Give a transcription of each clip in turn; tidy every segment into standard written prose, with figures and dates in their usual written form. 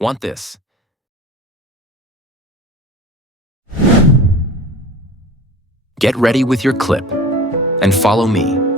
Want this? Get ready with your clip and follow me.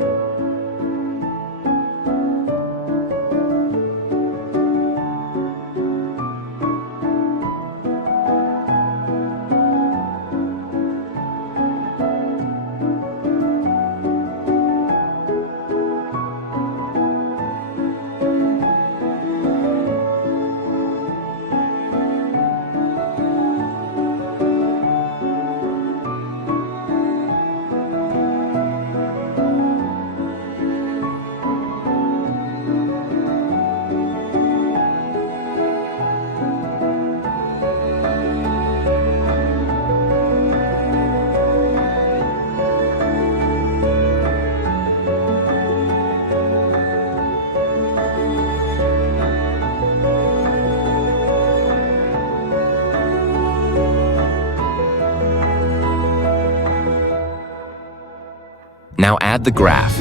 Now add the graph.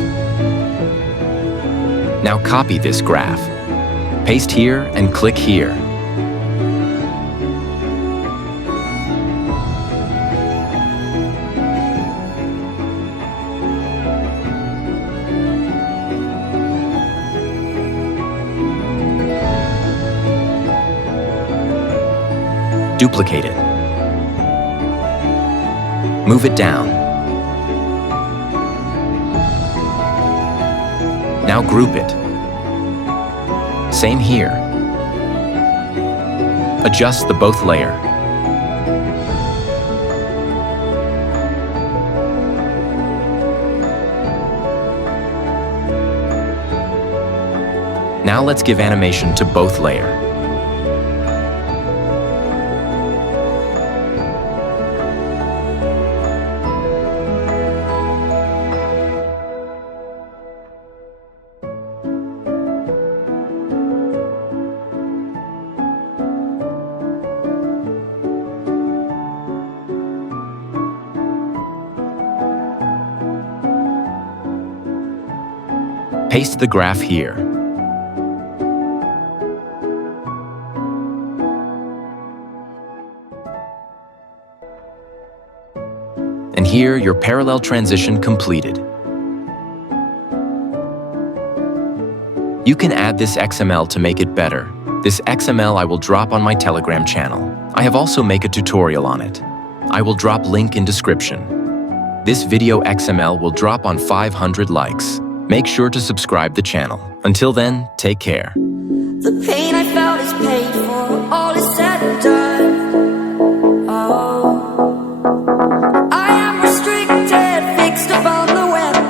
Now copy this graph. Paste here and click here. Duplicate it. Move it down. Now group it. Same here. Adjust the both layer. Now let's give animation to both layer. Paste the graph here. And here, your parallel transition completed. You can add this XML to make it better. This XML I will drop on my Telegram channel. I have also made a tutorial on it. I will drop link in description. This video XML will drop on 500 likes. Make sure to subscribe the channel. Until then, take care. The pain